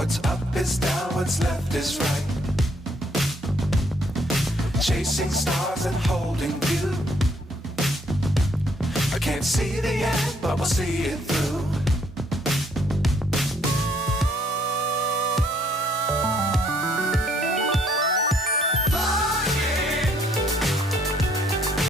What's up is down, what's left is right. Chasing stars and holding you. I can't see the end, but we'll see it through.